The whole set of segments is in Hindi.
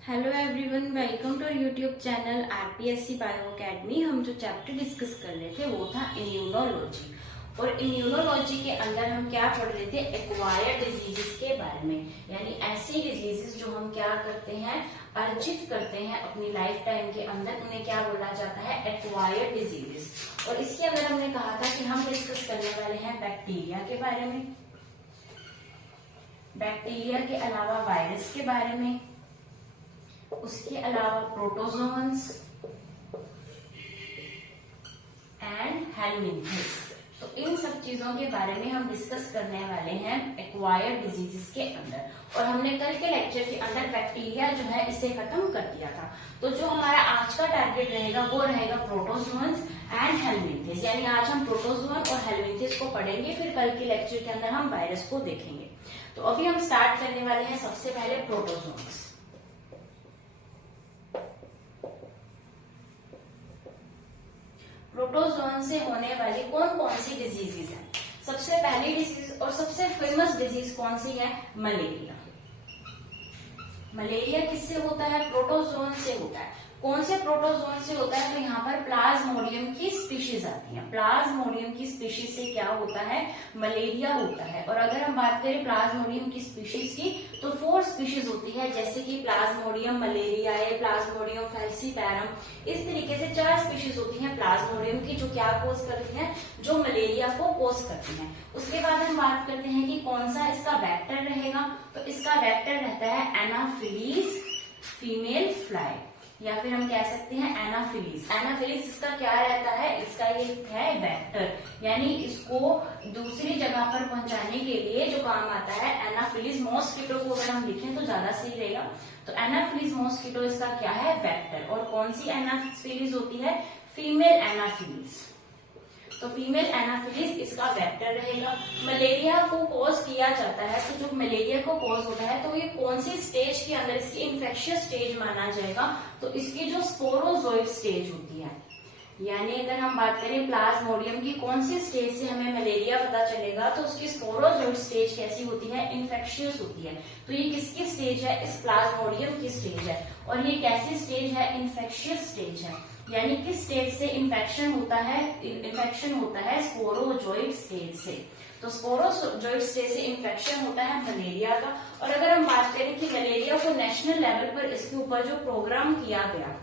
Hello everyone, welcome to YouTube channel RPSC bio academy. हम जो चैप्टर डिस्कस कर रहे थे वो था इम्यूनोलॉजी। और इम्यूनोलॉजी के अंदर हम क्या पढ़ रहे थे? एक्वायर्ड डिजीजेस के बारे में, यानी ऐसी डिजीजेस जो हम क्या करते हैं, अर्जित करते हैं अपनी लाइफ टाइम के अंदर, उन्हें क्या बोला जाता है? Acquired diseases. और इसके अंदर हमने कहा था कि हम डिस्कस करने वाले हैं बैक्टीरिया के बारे में, बैक्टीरिया के अलावा वायरस के बारे में, उसके अलावा प्रोटोजोन्स एंड हेलमिन्थेस। तो इन सब चीजों के बारे में हम डिस्कस करने वाले हैं एक्वायर्ड डिजीजेस के अंदर। और हमने कल के लेक्चर के अंदर बैक्टीरिया जो है इसे खत्म कर दिया था। तो जो हमारा आज का टारगेट रहेगा वो रहेगा प्रोटोजोन्स एंड हेलमिन्थेस, यानी आज हम प्रोटोजोन और हेलमिन्थेस को पढ़ेंगे, फिर कल के लेक्चर के अंदर हम वायरस को देखेंगे। तो अभी हम स्टार्ट करने वाले हैं सबसे पहले प्रोटोजोन्स। प्रोटोजोन से होने वाली कौन कौन सी डिजीजेज है? सबसे पहली डिजीज और सबसे फेमस डिजीज कौन सी है? मलेरिया। मलेरिया किससे होता है? प्रोटोजोन से होता है। कौन से प्रोटोजोन से होता है? तो यहाँ पर प्लाज्मोडियम की स्पीशीज आती है। प्लाज्मोडियम की स्पीशीज से क्या होता है? मलेरिया होता है। और अगर हम बात करें प्लाज्मोडियम की स्पीशीज की, तो 4 स्पीशीज होती है, जैसे कि प्लाज्मोडियम मलेरियाe, प्लाज्मोडियम फैल्सीपैरम। इस तरीके से 4 स्पीशीज होती हैं प्लाज्मोडियम की, जो क्या कोज करती हैं? जो मलेरिया को कोज करती हैं। उसके बाद हम बात करते हैं कि कौन सा इसका वेक्टर रहेगा। तो इसका वेक्टर रहता है एनाफिलीज फीमेल फ्लाई, या फिर हम कह सकते हैं एनाफिलीज। एनाफिलीज इसका क्या रहता है? इसका ये है वेक्टर, यानी इसको दूसरी जगह पर पहुंचाने के लिए जो काम आता है। एनाफिलीज मॉस्किटो को अगर हम लिखें तो ज्यादा सही रहेगा। तो एनाफिलीज मॉस्किटो इसका क्या है? वेक्टर। और कौन सी एनाफिलीज होती है? Female Anopheles. तो फीमेल एनाफिलीज इसका वेक्टर रहेगा। मलेरिया को कॉज किया जाता है, तो जो मलेरिया को कॉज होता है तो ये कौन सी स्टेज के अंदर इसकी इन्फेक्शियस स्टेज माना जाएगा? तो इसकी जो स्पोरोजोइड स्टेज होती है, यानी अगर हम बात करें प्लाज्मोडियम की कौन सी स्टेज से हमें मलेरिया पता चलेगा, तो उसकी स्पोरोजोइड स्टेज कैसी होती है? इन्फेक्शियस होती है। तो ये किसकी स्टेज है? इस प्लाज्मोडियम की स्टेज है। और ये कैसी स्टेज है? इन्फेक्शियस स्टेज है। यानी किस स्टेज से इन्फेक्शन होता है? इन्फेक्शन होता है स्पोरोजोइड स्टेज से। तो स्पोरोजोइड स्टेज से इन्फेक्शन होता है मलेरिया का। और अगर हम बात करें कि मलेरिया को नेशनल लेवल पर इसके ऊपर जो प्रोग्राम किया गया,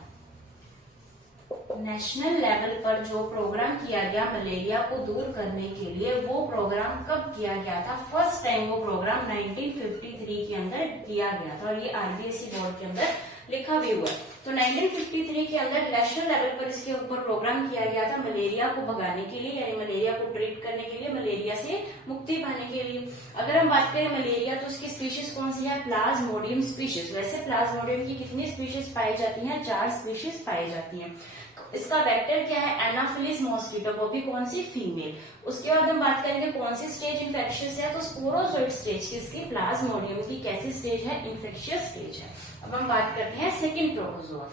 नेशनल लेवल पर जो प्रोग्राम किया गया मलेरिया को दूर करने के लिए, वो प्रोग्राम कब किया गया था? फर्स्ट टाइम वो प्रोग्राम 1953 के अंदर किया गया था। और ये आरबीएसई बोर्ड के अंदर लिखा भी हुआ है। तो 1953 के अंदर नेशनल लेवल पर इसके ऊपर प्रोग्राम किया गया था मलेरिया को भगाने के लिए, यानी मलेरिया को ट्रीट करने के लिए, मलेरिया से मुक्ति पाने के लिए। अगर हम बात करें मलेरिया, तो उसकी स्पीशीज कौन सी है? Plasmodium species. वैसे प्लाज्मोडियम की कितनी स्पीशीज पाई जाती हैं? 4 स्पीशीज पाई जाती हैं। इसका वेक्टर क्या है? एनाफिलिस मॉस्किटो, वो भी कौन सी? फीमेल। उसके बाद हम बात करेंगे कौन सी स्टेज इन्फेक्शियस है? तो स्पोरोजोइड स्टेज की, इसकी प्लाज्मोडियम की कैसी स्टेज है? इन्फेक्शियस स्टेज है। अब हम बात करते हैं सेकेंड प्रोटोजोआ।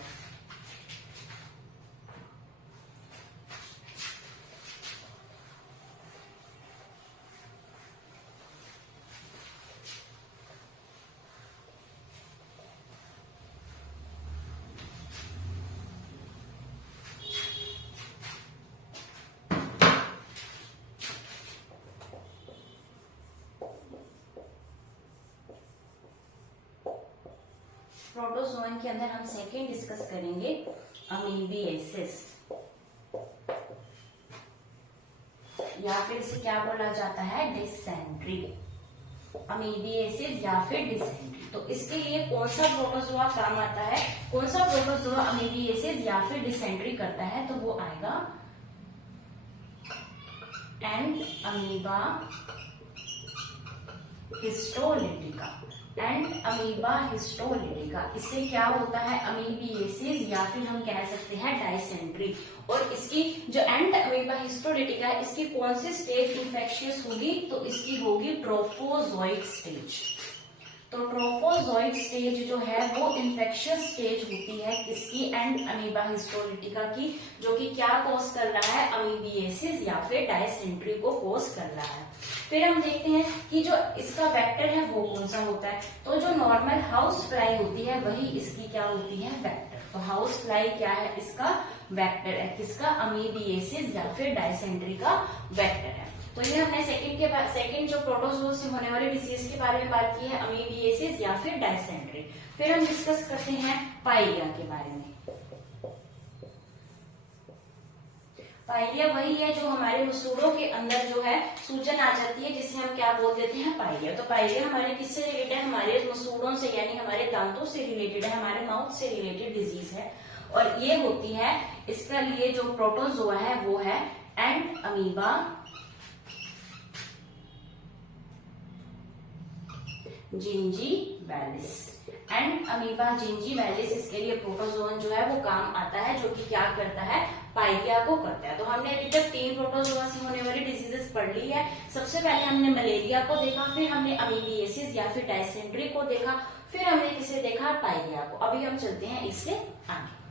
प्रोटोजोन के अंदर हम सेकेंड डिस्कस करेंगे अमीबिएसिस, या फिर इसे क्या बोला जाता है? डिसेंट्री। अमीबिएसिस या फिर डिसेंट्री। तो इसके लिए कौन सा प्रोटोजोआ काम आता है? कौन सा प्रोटोजोआ अमीबिएसिस या फिर डिसेंट्री करता है? तो वो आएगा and amoeba histolytica. And amoeba histolytica, इससे क्या होता है? अमीबिएसिस या फिर हम कह सकते हैं डायसेंट्री। और इसकी जो एंड अमीबा हिस्टोलिटिका है, इसकी कौन सी स्टेज इन्फेक्शियस होगी? तो इसकी होगी ट्रोफोजोइड स्टेज। तो ट्रोफोजोइड स्टेज जो है वो इन्फेक्शियस स्टेज होती है किसकी, एंड अमीबा हिस्टोलिटिका की, जो कि क्या कॉज कर रहा है, अमीबिएसिस या फिर डायसेंट्री को कॉज कर रहा है। फिर हम देखते हैं कि जो इसका वेक्टर है वो कौन सा होता है। तो जो नॉर्मल हाउस फ्लाई होती है वही इसकी क्या होती है, वेक्टर। तो हाउस फ्लाई क्या है, इसका वेक्टर है, किसका, अमीबिएसिस या फिर डायसेंट्री का वेक्टर है। तो ये हमने सेकंड जो प्रोटोजोआ से होने वाले डिसीज के बारे में बात की है, अमीबिएसिस या फिर डायसेंट्री। फिर हम डिस्कस करते हैं पायरिया के बारे में। पायरिया वही है जो हमारे मसूड़ों के अंदर जो है सूजन आ जाती है, जिसे हम क्या बोल देते हैं, पायरिया। तो पायरिया हमारे किससे रिलेटेड है, हमारे मसूड़ों से, यानी हमारे दांतों से रिलेटेड है, हमारे माउथ से रिलेटेड डिजीज है। और ये होती है, इसका लिए जो प्रोटोजोआ है वो है एंड अमीबा जिंजीवैलिस। एंड अमीबा जिंजीवैलिस इसके लिए प्रोटोजोन जो है वो काम आता है, जो कि क्या करता है, पायरिया को करता है। तो हमने अभी तक 3 प्रोटोजोआ से होने वाली डिजीजेस पढ़ ली है। सबसे पहले हमने मलेरिया को देखा, फिर हमने अमीबिएसिस या फिर डायसेंट्री को देखा, फिर हमने किसे देखा, पायरिया को। अभी हम चलते हैं इससे आगे।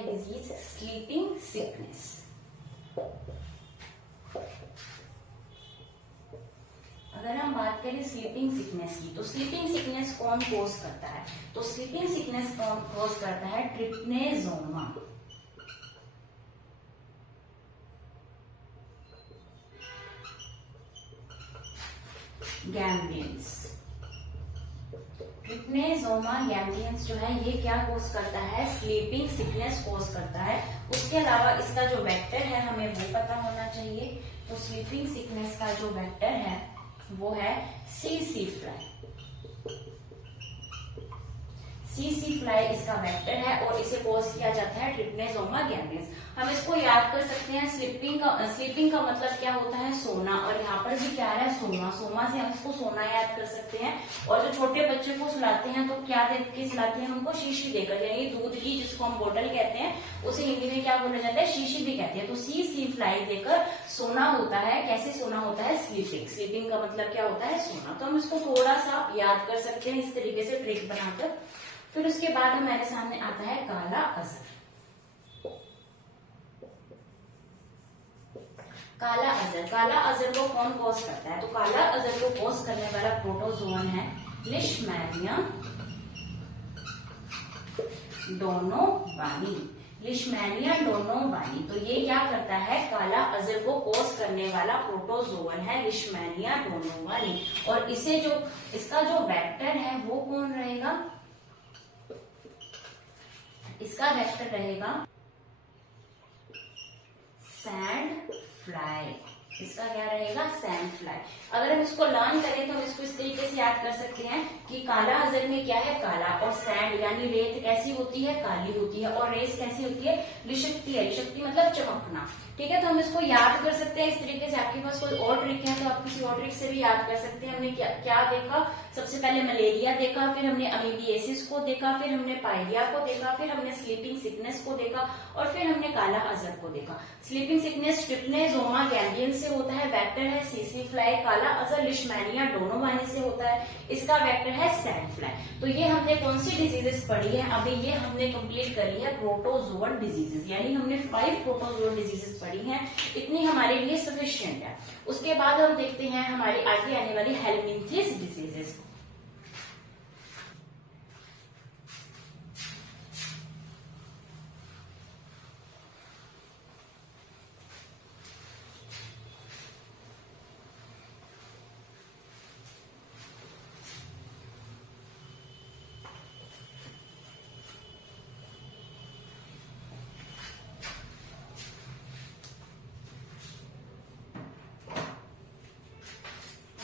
Disease sleeping sickness. अगर हम बात करें स्लीपिंग सिकनेस की, तो स्लीपिंग सिकनेस कौन कॉज करता है, तो स्लीपिंग सिकनेस कौन कॉज करता है, ट्रिप्नेजोमा गैम्बियंस। ट्रिप्नेजोमा गैम्बियंस जो है ये क्या कोज करता है, स्लीपिंग सिकनेस कोज करता है। उसके अलावा इसका जो वेक्टर है हमें वो पता होना चाहिए। तो स्लीपिंग सिकनेस का जो वेक्टर है वो है सीसी फ्लाई। सीसी फ्लाई इसका वेक्टर है और इसे कोज किया जाता है ट्रिप्नेजोमा गैम्बियंस। हम इसको याद कर सकते हैं, स्लीपिंग का मतलब क्या होता है, सोना, और यहाँ पर भी क्या है, सोना। सोमा से हम इसको सोना याद कर सकते हैं। और जो छोटे बच्चे को सुलाते हैं तो क्या दे के सुलाते हैं, उनको शीशी देकर, यानी दूध की जिसको हम बोतल कहते हैं उसे हिंदी में क्या बोला जाता है, शीशी भी कहते हैं। तो सी फ्लाई देकर सोना होता है। कैसे सोना होता है, स्लीपिंग। स्लीपिंग का मतलब क्या होता है, सोना। तो हम इसको थोड़ा सा याद कर सकते हैं इस तरीके से ट्रिक बनाकर। फिर उसके बाद हमारे सामने आता है काला अजर। काला अजर, काला अजर को कौन कॉज करता है, तो काला अजर को कॉज करने वाला प्रोटोजोन है लिशमैनिया डोनोवानी। लिशमैनिया डोनोवानी, तो ये क्या करता है, काला अजर को कॉज करने वाला प्रोटोजोन है लिशमैनिया डोनोवानी। और इसे जो इसका जो वेक्टर है वो कौन रहेगा, इसका वेक्टर रहेगा सैंड फ्लाई। इसका क्या रहेगा, सैंड फ्लाई। अगर हम इसको लर्न करें तो हम इसको इस तरीके से याद कर सकते हैं कि काला अजर में क्या है, काला, और सैंड यानी रेत कैसी होती है, काली होती है, और रेस कैसी होती है, लिशक्ति है। लिशक्ति मतलब चमकना। ठीक है, तो हम इसको याद कर सकते हैं इस तरीके से। आपके पास कोई और ट्रिक है तो आप किसी और ट्रिक से भी याद कर सकते हैं। हमने क्या देखा, सबसे पहले मलेरिया देखा, फिर हमने अमीबिएसिस को देखा, फिर हमने पायरिया को देखा, फिर हमने स्लीपिंग सिकनेस को देखा, और फिर हमने काला अजर को देखा। स्लीपिंग सिकनेस ट्रिप्नेजोमा गैम्बियंस से होता है, वेक्टर है सीसी फ्लाई। काला अजर लिशमैनिया डोनोवानी से होता है, इसका वेक्टर है सैंड फ्लाई। तो ये हमने कौन सी डिजीजेस पढ़ी है, अभी ये हमने कंप्लीट कर ली है प्रोटोजोअल डिजीजेस, यानी हमने 5 प्रोटोजोअल डिजीजेस पढ़ी हैं। इतनी हमारे लिए सफिशिएंट है। उसके बाद हम देखते हैं हमारी आगे आने वाली हेल्मिंथिस डिजीजेस को।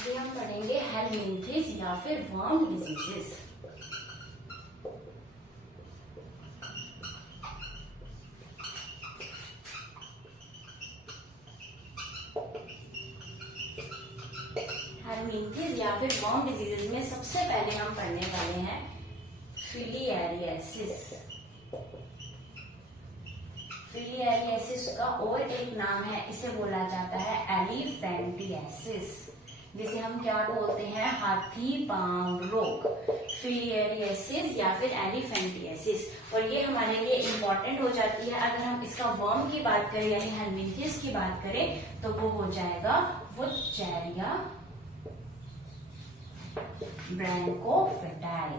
हम पढ़ेंगे हेल्मिंथिस या फिर वर्म डिजीजेस। हेलमिंथिस या फिर वर्म डिजीजेस में सबसे पहले हम पढ़ने वाले हैं फिलिएरिएसिस। फिलिएरिएसिस का और एक नाम है, इसे बोला जाता है एलिफेंटिएसिस, जिसे हम क्या बोलते हैं, हाथी पांव रोग, फिलिएरिएसिस या फिर एलिफेंटिएसिस। और ये हमारे लिए इंपॉर्टेंट हो जाती है अगर हम इसका वर्म की बात करें यानी हेलमिंथिस की बात करें तो वो हो जाएगा वुचेरिया ब्रैंकोफेटाई।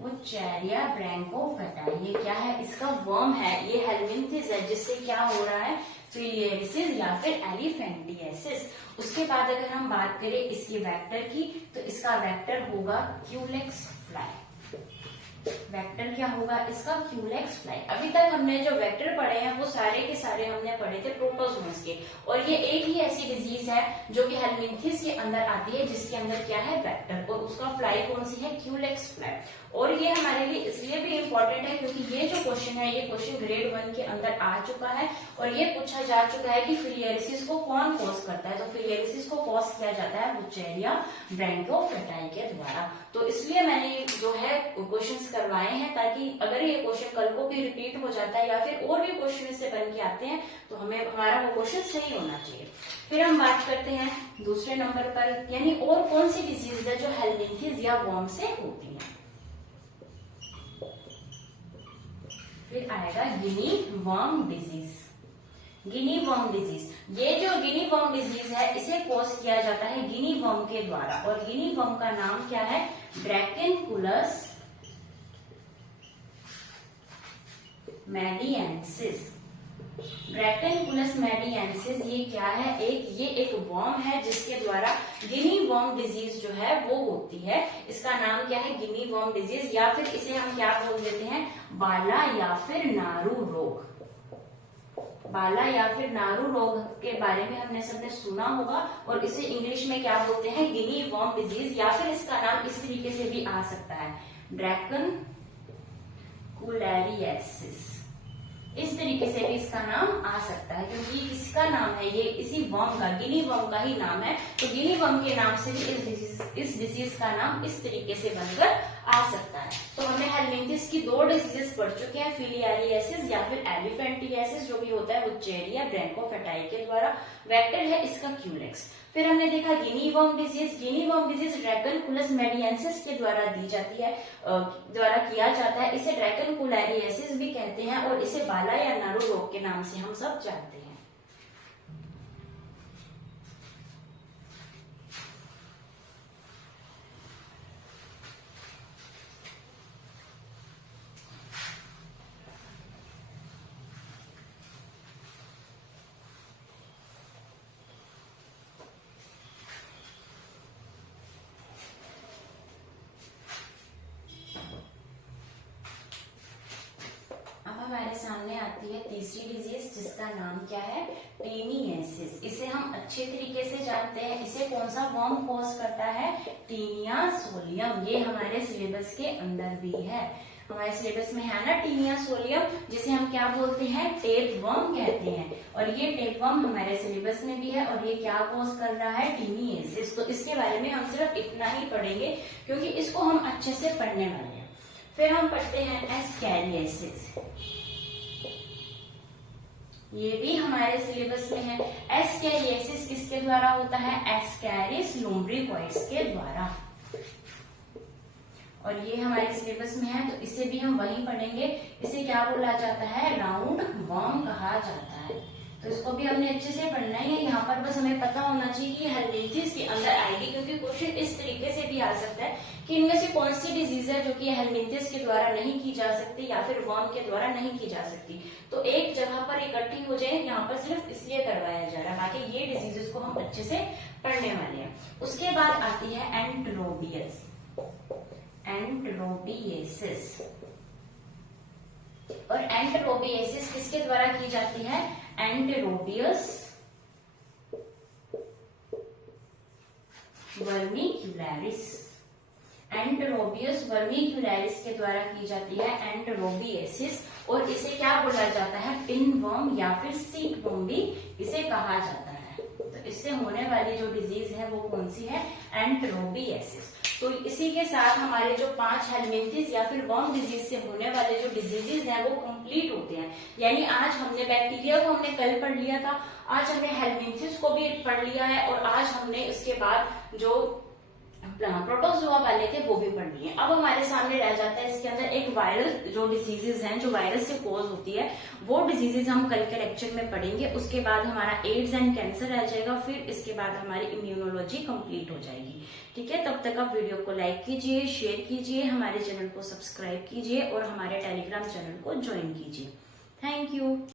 वुचेरिया ब्रैंकोफेटाई ये क्या है, इसका वर्म है, ये हेलमिंथिस है जिससे क्या हो रहा है, फिलिएरिएसिस या फिर एलिफेंटिएसिस। उसके बाद अगर हम बात करें इसकी वेक्टर की तो इसका वेक्टर होगा क्यूलेक्स फ्लाई। वेक्टर क्या होगा इसका, क्यूलेक्स फ्लाई। अभी तक हमने जो वेक्टर पढ़े हैं वो सारे के सारे हमने पढ़े थे प्रोटोजोन्स के, और ये एक ही ऐसी डिजीज है जो कि हेलमिंथिस के अंदर आती है जिसके अंदर क्या है, वेक्टर, और उसका फ्लाई कौन सी है, क्यूलेक्स फ्लाई। और ये हमारे लिए इसलिए भी इम्पोर्टेंट है क्योंकि ये जो क्वेश्चन है ये क्वेश्चन ग्रेड 1 के अंदर आ चुका है और ये पूछा जा चुका है कि फिलिएरिएसिस को कौन कॉज करता है। तो फिलिएरिएसिस को कॉज किया जाता है वुचेरिया ब्रैंकोफेटाई के द्वारा। तो इसलिए मैंने जो है क्वेश्चंस करवाए हैं ताकि अगर ये क्वेश्चन कल को भी रिपीट हो जाता है या फिर और भी क्वेश्चन इससे बन के आते हैं तो हमें हमारा वो क्वेश्चन सही होना चाहिए। फिर हम बात करते हैं दूसरे नंबर पर, यानी और कौन सी डिजीज है जो हेलमिंथिस या वर्म से होती है। फिर आएगा गिनी वर्म डिजीज। गिनी वर्म डिजीज, ये जो गिनी वर्म डिजीज है इसे कॉज किया जाता है गिनी वर्म के द्वारा, और गिनी वर्म का नाम क्या है, ड्रैकेनकुलस मेडिएंसिस। ड्रैकेनकुलस मेडिएंसिस ये क्या है, ये एक वर्म है जिसके द्वारा गिनी वर्म डिजीज जो है वो होती है। इसका नाम क्या है, गिनी वर्म डिजीज, या फिर इसे हम क्या बोल देते हैं, बाला या फिर नारू रोग। बाला या फिर नारू रोग के बारे में हमने सबने सुना होगा, और इसे इंग्लिश में क्या बोलते हैं, गिनी वर्म डिजीज, या फिर इसका नाम इस तरीके से भी आ सकता है, ड्रैकेनकुलेरिएसिस। इस तरीके से भी इसका नाम आ सकता है क्योंकि इसका नाम है, ये इसी वर्म का, गिनी वर्म का ही नाम है। तो गिनी वर्म के नाम से भी इस डिजीज का नाम इस तरीके से बनकर आ सकता है। तो हमने हेलमिंथिस की 2 डिजीजेस पढ़ चुके हैं, फिलिएरिएसिस या फिर एलिफेंटिएसिस जो भी होता है वुचेरिया ब्रैंकोफेटाई के द्वारा, वेक्टर है इसका क्यूलेक्स। फिर हमने देखा गिनी वर्म डिजीज। गिनी वर्म डिजीज ड्रैकेनकुलस मेडिएंसिस के द्वारा दी जाती है, द्वारा किया जाता है। इसे ड्रैकेनकुलेरिएसिस भी कहते हैं और इसे बाला या नारू रोग के नाम से हम सब जानते हैं। हमारे सामने आती है तीसरी डिजीज जिसका नाम क्या है, टीनियासिस। इसे हम अच्छे तरीके से जानते हैं, इसे कौन सा वर्म कॉज करता है, टीनिया सोलियम। ये हमारे सिलेबस के अंदर भी है, हमारे सिलेबस में है ना टीनिया सोलियम, जिसे हम क्या बोलते हैं, टेप वर्म कहते हैं। और ये टेप वर्म हमारे सिलेबस में भी है और ये क्या कॉज कर रहा है, टीनियासिस। तो इसके बारे में हम सिर्फ इतना ही पढ़ेंगे क्योंकि इसको हम अच्छे से पढ़ने वाले हैं। फिर हम पढ़ते हैं एस्कैरियासिस, ये भी हमारे सिलेबस में है। एस्कैरियासिस किसके द्वारा होता है, एस्कैरिस लुम्ब्रिकॉइड्स के द्वारा, और ये हमारे सिलेबस में है तो इसे भी हम वहीं पढ़ेंगे। इसे क्या बोला जाता है, राउंड वर्म कहा जाता है। तो इसको भी हमने अच्छे से पढ़ना है। यहाँ पर बस हमें पता होना चाहिए कि हेलमिंथिस के अंदर आएगी, क्योंकि क्वेश्चन इस तरीके से भी आ सकता है कि इनमें से कौन सी डिजीज है जो कि हेलमिंथिस के द्वारा नहीं की जा सकती या फिर वर्म के द्वारा नहीं की जा सकती। तो एक जगह पर इकट्ठी हो जाए, यहाँ पर सिर्फ इसलिए करवाया जा रहा है, बाकी ये डिजीजेस को हम अच्छे से पढ़ने वाले हैं। उसके बाद आती है एंटरोबियस, एंटरोबिएसिस। और एंटरोबिएसिस किसके द्वारा की जाती है, एंटेरोबियस वर्मिक्युलरिस। एंटेरोबियस वर्मिक्युलरिस के द्वारा की जाती है एंटरोबिएसिस, और इसे क्या बोला जाता है, पिन वर्म या फिर सीट वर्म भी इसे कहा जाता है। तो तो इससे होने वाली जो डिजीज है वो कौन सी है, एंटेरोबियासिस। तो इसी के साथ हमारे जो 5 हेलमिंथिस या फिर वर्म डिजीज से होने वाले जो डिजीजेज हैं वो कंप्लीट होते हैं। यानी आज हमने बैक्टीरिया को हमने कल पढ़ लिया था, आज हमने हेलमिंथिस को भी पढ़ लिया है, और आज हमने इसके बाद जो प्रोटोजोआ वाले थे वो भी पढ़ लिए। अब हमारे सामने रह जाता है इसके अंदर एक वायरल जो डिजीजेज हैं, जो वायरस से कोज होती है, वो डिजीजेज हम कल के लेक्चर में पढ़ेंगे। उसके बाद हमारा एड्स एंड कैंसर रह जाएगा, फिर इसके बाद हमारी इम्यूनोलॉजी कंप्लीट हो जाएगी। ठीक है, तब तक आप वीडियो को लाइक कीजिए, शेयर कीजिए, हमारे चैनल को सब्सक्राइब कीजिए और हमारे टेलीग्राम चैनल को ज्वाइन कीजिए। Thank you.